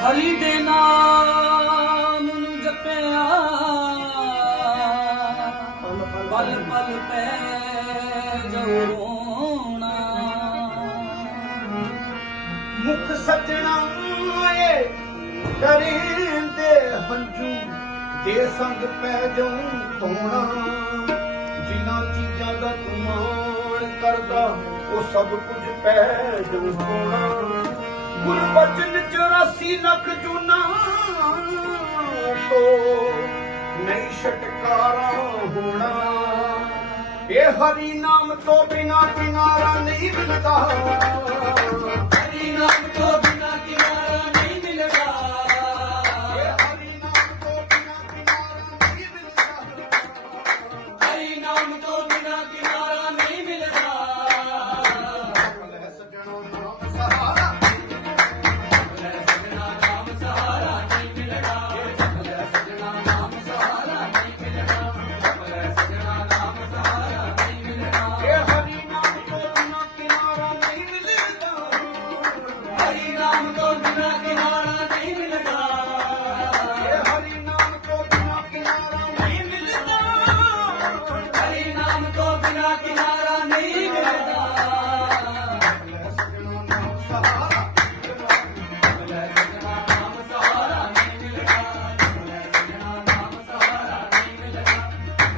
ਹਰੀ ਦੇ ਨਾਮ ਨੂੰ ਜਪਿਆ। ਪਲ ਪਲ ਪੈ ਜੋ ਰੋਣਾ। ਮੁਖ ਸਜਣਾ ਏ ਕਰਿੰਦੇ ਹੰਝੂ, ਦੇ ਸੰਗ ਪੈ ਜਾਉ ਧੋਣਾ। ਜਿਨ੍ਹਾਂ ਚੀਜ਼ਾਂ ਦਾ ਤੂੰ ਕਰਦਾ, ਉਹ ਸਭ ਕੁਝ ਪੈ ਜਾਉ ਧੋਣਾ। ਗੁਰਬਚਨ 84 ਲੱਖ ਜੁਨਾ ਤੋ ਨਹੀਂ ਛਟਕਾਰਾ ਹੋਣਾ। ਇਹ ਹਰੀ ਨਾਮ ਤੋਂ ਬਿਨਾ ਕਿਨਾਰਾ ਨਹੀਂ ਮਿਲਦਾ। ਬਿਨਾ ਕਿਨਾਰਾ ਨਹੀਂ ਮਿਲਦਾ। ਲੈ ਸੱਜਣੋ ਨਾਮ ਸਹਾਰਾ ਲੈ ਸਜਣਾ ਨਾਮ ਸਹਾਰਾ ਨਹੀਂ ਮਿਲਦਾ ਲੈ ਸਜਣਾ ਨਾਮ ਸਹਾਰਾ ਨਹੀਂ ਮਿਲਦਾ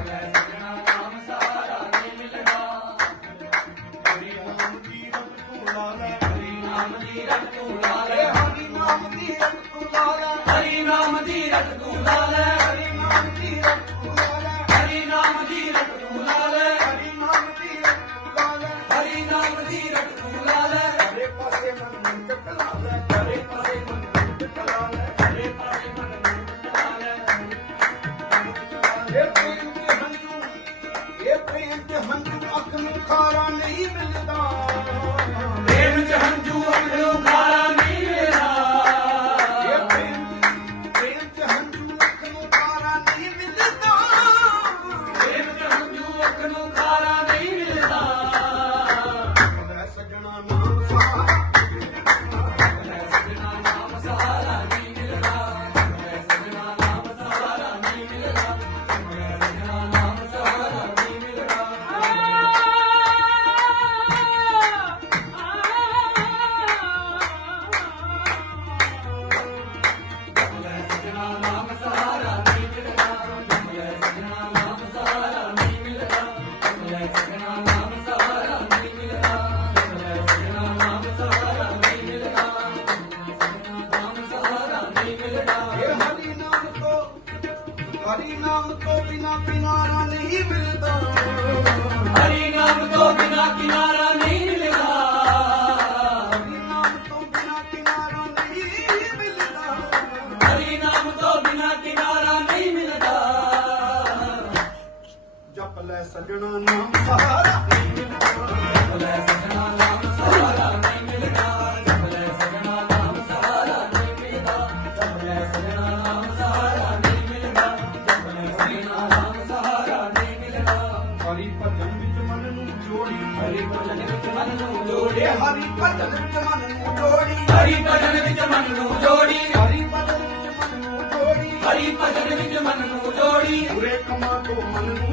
ਲੈ ਸਜਣਾ ਨਾਮ ਸਹਾਰਾ ਨਹੀਂ ਮਿਲਦਾ ਹਰੀ ਨਾਮ ਦੀ ਰਬ ਤੂੰ ਲਾ ਲੈ ਹਰੀ ਨਾਮ ਦੀ ਰਟ ਤੂੰ ਲਾ ਲੈ ਇਹ ਹਰੀ ਨਾਮ ਦੀ ਰਬ ਤੂੰ ਲਾ ਲੈ ਹਰੀ ਨਾਮ ਦੀ ਰਟ ਤੂੰ ਲਾ ਲੈ ਹਰੀ ਨਾਮ ਦੀ ਰਬ ਇਹ ਪ੍ਰੇਮ ਦੇ ਇਹ ਪ੍ਰੇਮ ਦੇ ਅੱਖ ਨੂੰ ਖਾਰਾ ਨਹੀਂ ਮਿਲਦਾ। ਸਜਣਾ ਨਾਮ ਸਹਾਰਾ ਨਹੀਂ ਮਿਲਦਾ ਲੈ ਸਜਣਾ ਨਾਮ ਸਹਾਰਾ ਨਹੀਂ ਮਿਲਦਾ ਲੈ ਸਜਣਾ ਸਜਣਾ ਨਾਮ ਸਹਾਰਾ ਲੈ ਸਜਣਾ ਨਾਮ ਸਹਾਰਾ ਨਹੀਂ ਮਿਲਦਾ ਲੈ ਸਜਣਾ ਨਾਮ ਸਹਾਰਾ ਨਹੀਂ ਮਿਲਦਾ ਲੈ ਸਜਣਾ ਨਾਮ ਸਹਾਰਾ ਨਹੀਂ ਮਿਲਦਾ ਲੈ ਸਜਣਾ ਨਾਮ ਸਹਾਰਾ ਨਹੀਂ ਮਿਲਦਾ ਹਰੀ ਭਜਨ ਵਿੱਚ ਮਨ ਨੂੰ ਜੋੜੀ। ਹਰੀ ਭਜਨ ਵਿੱਚ ਮਨ ਨੂੰ ਜੋੜੇ। ਹਰੀ ਭਜਨ ਵਿੱਚ ਮਨ ਨੂੰ ਜੋੜੀ ਹਰੀ ਭਜਨ ਵਿੱਚ ਮਨ ਨੂੰ ਜੋੜੀ ਹਰੀ ਭਜਨ ਵਿੱਚ ਮਨ ਨੂੰ ਜੋੜੀ ਹਰੀ ਭਜਨ ਵਿੱਚ ਮਨ ਨੂੰ ਜੋੜੀ ਬੁਰੇ ਕੰਮਾਂ ਤੋਂ ਮਨ ਨੂੰ